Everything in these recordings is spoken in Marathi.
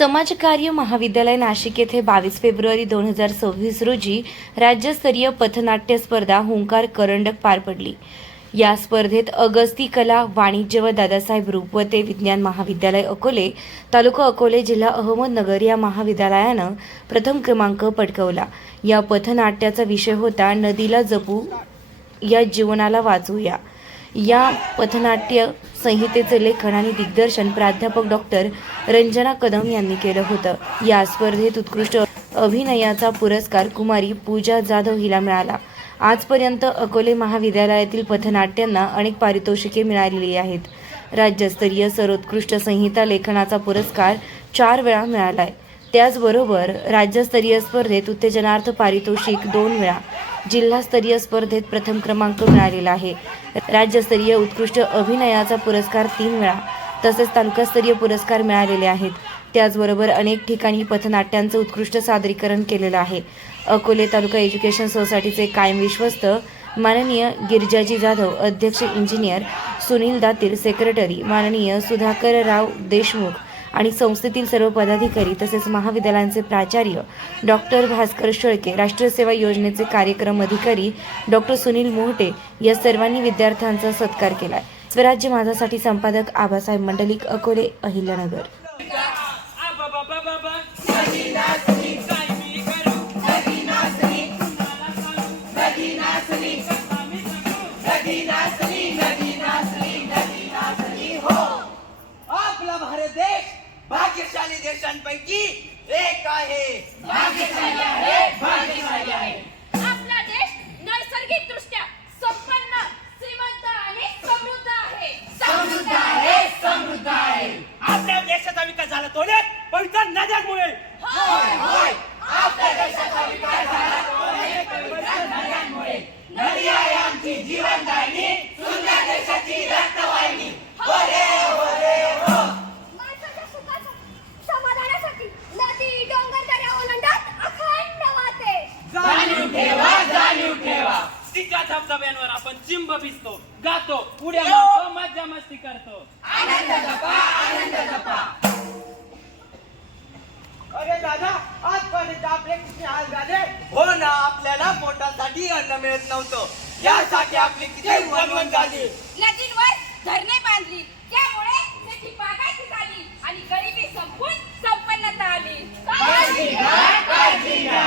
समाजकार्य महाविद्यालय नाशिक येथे 22 फेब्रुवारी 2026 रोजी राज्यस्तरीय पथनाट्य स्पर्धा हुंकार करंडक पार पडली। या स्पर्धेत अगस्ती कला वाणिज्य व दादासाहेब रुपवते विज्ञान महाविद्यालय अकोले तालुका अकोले जिल्हा अहमदनगर या महाविद्यालयानं प्रथम क्रमांक पटकावला। या पथनाट्याचा विषय होता नदीला जपू या जीवनाला वाचवूया। या पथनाट्य संहितेचे लेखन आणि दिग्दर्शन प्राध्यापक डॉक्टर रंजना कदम यांनी केलं होतं। या स्पर्धेत उत्कृष्ट अभिनयाचा पुरस्कार कुमारी पूजा जाधव हिला मिळाला। आजपर्यंत अकोले महाविद्यालयातील पथनाट्यांना अनेक पारितोषिके मिळालेली आहेत। राज्यस्तरीय सर्वोत्कृष्ट संहिता लेखनाचा पुरस्कार 4 वेळा मिळालाय। त्याचबरोबर राज्यस्तरीय स्पर्धेत उत्तेजनार्थ पारितोषिक 2 वेळा, जिल्हास्तरीय स्पर्धेत प्रथम क्रमांक मिळालेला आहे। राज्यस्तरीय उत्कृष्ट अभिनयाचा पुरस्कार 3 वेळा तसेच तालुकास्तरीय पुरस्कार मिळालेले आहेत। त्याचबरोबर अनेक ठिकाणी पथनाट्यांचं उत्कृष्ट सादरीकरण केलेलं आहे। अकोले तालुका एज्युकेशन सोसायटीचे कायम विश्वस्त माननीय गिरिजाजी जाधव, अध्यक्ष इंजिनियर सुनील दातीर, सेक्रेटरी माननीय सुधाकरराव देशमुख आणि संस्थेतील सर्व पदाधिकारी तसेच महाविद्यालयाचे प्राचार्य डॉक्टर भास्कर शेळके, राष्ट्रीय सेवा योजनेचे कार्यक्रम अधिकारी डॉक्टर सुनील मोहटे या सर्वांनी विद्यार्थ्यांचा सत्कार केलाय। स्वराज्य माझासाठी संपादक आबासाहेब मंडलिक, अकोले, अहिल्यानगर। आपला भारत देश भाग्यशाली देशांपैकी एक आहे। भाग्यशाली आहे, भाग्यशाली आहे। आपला देश नैसर्गिक दृष्ट्या संपन्न, श्रीमंत आणि समृद्ध आहे। समृद्ध आहे, समृद्ध आहे। आपल्या देशाचा विकास झाला तोने पवित्र नद्यांमुळे। होय होय, आपल्या देशाचा विकास झाला तोने पवित्र नद्यांमुळे। नदी आहे आमची जीवनदायिनी, सुंदर देशाची रक्तवाहिनी। हो रे, हो रे, हो। माणसाच्या सुखासाठी, समाधानासाठी नदी डोंगर दऱ्या ओलांडत अखंड वाहते। जाणीव ठेवा, जाणीव ठेवा। तिच्या धबधब्यांवर आपण चिंब भिजतो, गातो, उड्या मारतो, मज्जा मस्ती करतो। आनंद जपा, आनंद जपा। अरे दादा, आजपर्यंत आपले किती हाल झाले। हो ना, आपल्याला पोटासाठी अन्न मिळत नव्हतं, यासाठी आपली किती वणवण झाली। नदींवर धरणे बांधली, त्यामुळे शेती बागायती झाली आणि गरिबी संपून संपन्नता आली। काळजी घ्या, काळजी घ्या।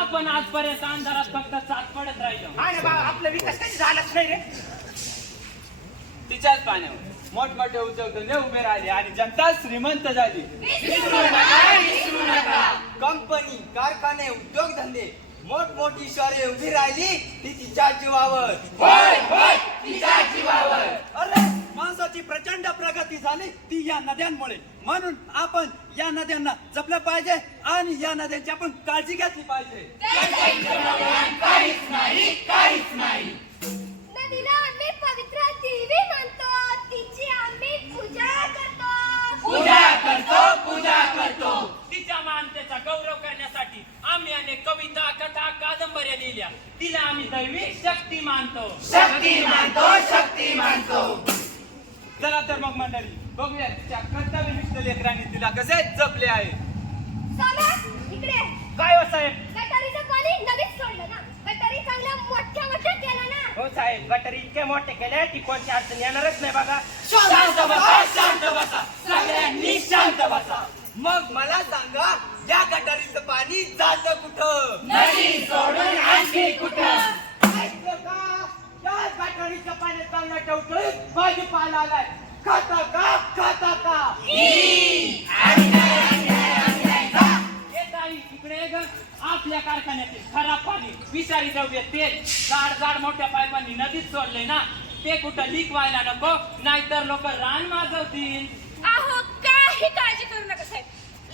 आपण आजपर्यंत अंधारात फक्त साथ पडत राहिलो आणि बाबा, आपला विकास काही झालाच नाही रे। तिच्याच पाण्यावर मोठमोठे उद्योगधंदे उभे राहिले आणि जनता श्रीमंत झाली। विसरू नका, विसरू नका। कंपनी, कारखाने, उद्योगधंदे, मोठमोठी शहरे उभी राहिली ती तिच्या जीवावर। होय होय, तिच्या जीवावर। अरे, माणसाची प्रचंड प्रगती झाली ती या नद्यांमुळे। म्हणून आपण या नद्यांना जपलं पाहिजे आणि या नद्यांची आपण काळजी घेतली पाहिजे। काहीच नाही, काहीच नाही। नदीला आम्ही पवित्र देवी मानतो, तिची आम्ही पूजा करतो। पूजा करतो, पूजा करतो। तिच्या मानतेचा गौरव करण्यासाठी आम्ही अनेक कविता, कथा, कादंबऱ्या लिहिल्या। तिला आम्ही दैवी शक्ती मानतो। शक्ती मानतो, शक्ती मानतो। चला तर मग मंडळी, बघूया तिच्या कर्तव्यनिष्ठ लेकरांनी तिला कसे जपले आहे। सोम्या, इकडे। काय हो साहेब? गटारीचं पाणी नदीत सोडलं ना, गटारी चांगल्या मोठ्या मोठ्या केलं ना। हो साहेब, गटारी इतके मोठे केले ती कोणती अडचण येणारच नाही बघा। शांत बसा, शांत बसा, सगळ्यांनी शांत बसा। मग मला सांगा, या गटारीचं पाणी जातं कुठं? नदी सोडून आणखी कुठं? ऐकलं का? या गटारीच्या पाण्यात चांगला ठेवतोय भाजीपाला आलाय। खाता का, खाता का? इकडे ग, आपल्या कारखान्यातील खराब पाणी, विषारी द्रव्य, तेल जाड जाड मोठ्या पाईपांनी नदीत सोडले ना, ते कुठं लीक व्हायला नको, नाहीतर लोक रान माजवतील। अहो, काही काळजी करू नका साहेब,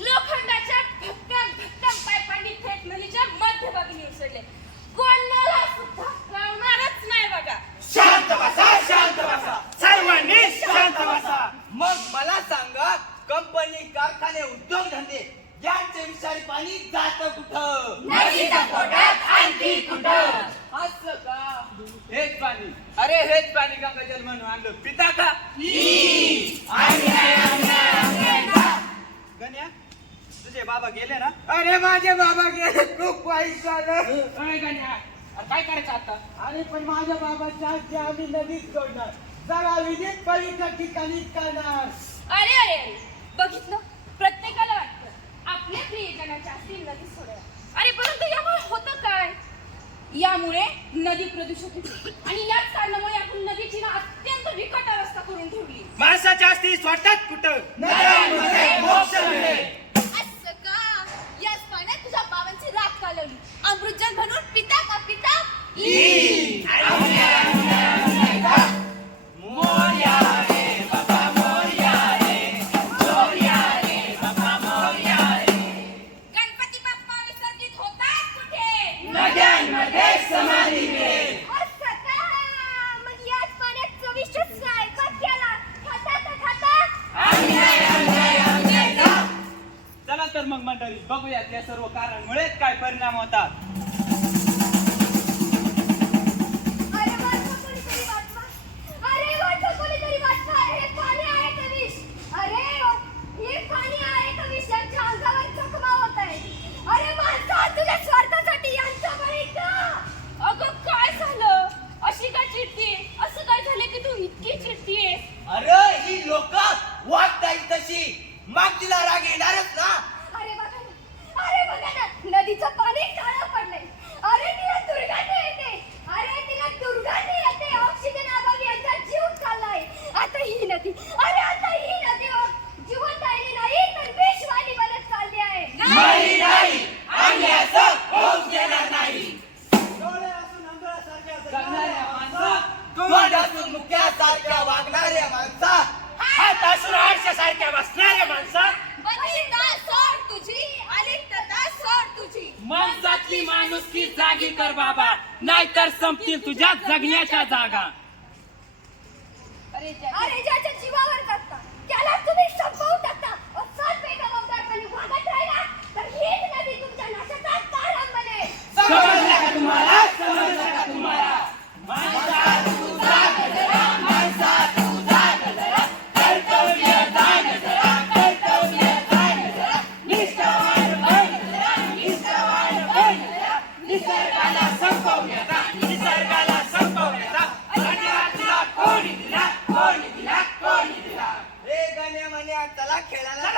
लोखंडाच्या भक्कम भक्कम पाईपांनी थेट नदीच्या मध्यभागी नेऊन सोडले। कोणाला सुद्धा कळणारच नाही बघा। शांत बसा, शांत बसा, सर्वांनी शांत बसा। मग मला सांगा, कंपनी, कारखाने, उद्योगधंदे यांचे विषारी पाणी जातं कुठं? नदीच्या पोटात आणखी कुठं? असं का? हेच पाणी, अरे हेच पाणी गंगाजल म्हणून आणलं, पिता का? गण्या, तुझे बाबा गेले ना? अरे माझे बाबा गेले, खूप वाईट झालं. अरे गण्या, अरे काय करायचं आता? अरे पण माझ्या बाबाच्या आजी आम्ही नदीत सोडणार, जरा विजित पलीच्या ठिकाणीच करणार. अरे अरे अरे बघितलं, प्रत्येकाला वाटतं आपल्या प्रियजनाच्या असतील नदी सोडा. अरे परंतु यामुळे होतं काय? यामुळे नदी प्रदूषित होते आणि याच कारणामुळे आपण नदीची ना अत्यंत विकट अवस्था करून ठेवली. माणसाच्या असती स्वतःच कुठं नद्यांमध्ये मोक्ष मिळेल. असं का? याच पाण्यात तुझ्या बाबांची राख कालवली, अमृतजल म्हणून पिता का पिता? मोरया रे बाबा, मोरया रे, मोरया रे बाबा, मोरया रे. गणपती बाप्पा विसर्जित होतात कुठे? नद्यांमध्ये समाधी मिळेल. असं का? मग याच पाण्यात चविष्ट स्वयंपाक केला, खाता का खाता? चला तर मग मंडळी बघूया त्या सर्व कारणमुळे काय परिणाम होतात. अरे वाचा कोणीतरी वाचवा, अरे वाचा कोणीतरी वाचवा. हे पाणी आहे का विष? अरे हे पाणी आहे का विष? यांच्या अंगावर चकमा होत आहे. अरे माणसा, तुझ्या स्वार्थासाठी यांचा बळी का? अगं काय झालं? अशी का चिडतीये? असं काय झालं की तू इतकी चिडतीये? अरे ही लोक वागताय तशी, मग तिला राग येणारच ना. अरे बघा ना, नदीचं पाणी काळं पडलंय. अरे तिला दुर्गंधी येते, अरे तिला दुर्गंधी येते. ऑक्सिजन अभावी यांचा जीव चाललाय. आता ही नदी जिवंत राहिली नाही तर विषवाणी बनत चालली आहे. नाही नाही, आम्ही असं होऊच देणार नाही. डोळे असून अंधळ्यासारख्या जगणाऱ्या माणसा, तोंड असून मुक्यासारख्या वागणाऱ्या माणसा, हात असून आरशासारख्या बसणाऱ्या माणसा, बधिरता सोड तुझी, अलिप्तता सोड तुझी. माणसातली माणुसकी जागी कर बाबा, नाहीतर संपतील तुझ्या जगण्याच्या जागा. अरे ज्याच्या जीवावर करता त्याला तुम्ही संपवून टाकता. असाच बेजबाबदारपणे वागत राहिला तर हीच नदी तुमच्या नाशाचा कारण बनेल. समजलं का तुम्हाला? समजलं का तुम्हाला? माणसा तू जाग जरा, माणसा तू जाग जरा, कर्तव्य जाग जरा, कर्तव्य जाग जरा, निष्ठावान बन जरा, निष्ठावान बन जरा, निसर्गाला संपवण्याचा, निसर्गाला संपवण्याचा अधिकार तुला कोणी दिला, कोणी दिला, कोणी दिला. हे गाण्या म्हण्या चला खेळायला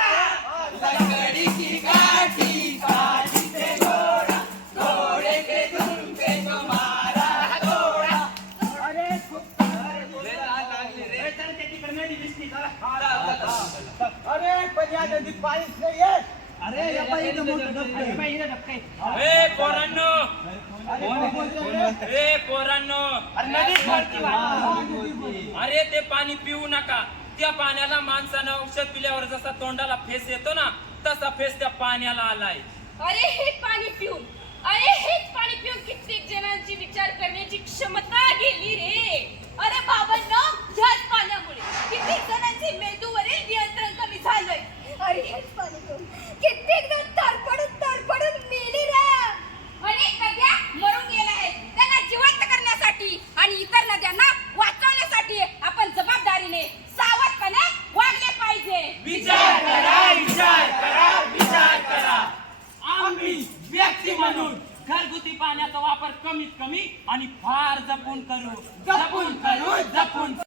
लकड़ी की काठी, काठी से घोड़ा, घोड़े के धुन पे तुम्हारा घोड़ा. अरे खूप लागले रे. चल ते तिकडे नदी दिसली, चला. अरे पण या नदीत पाणीच नाहीये. अरे या पाणी ए पोरांनो, अरे ए पोरांनो, अरे नदीत वरती वाह. अरे ते पाणी पिऊ नका. त्या पाण्याला माणसानं औषध पिल्यावर जसा तोंडाला फेस येतो ना, तसा फेस त्या पाण्याला आलाय. अरे हेच पाणी पिऊन, अरे हेच पाणी पिऊन कित्येक जणांची विचार करण्याची क्षमता गेली रे. अरे बाबांनो, ह्याच पाण्यामुळे कित्येक जणांचे मेंदूवरील नियंत्रण कमी झालंय. अरे हेच पाणी पिऊन कित्येक जण तरपडून मेली रे. अनेक नद्या मरून गेल्या आहेत. त्यांना जिवंत करण्यासाठी आणि इतर नद्यांना वाचवण्यासाठी आपण जबाबदारीने सावधपणे वागले पाहिजे. विचार करा, विचार करा, विचार करा. आम्ही व्यक्ती म्हणून घरगुती पाण्याचा वापर कमीत कमी आणि फार जपून करू.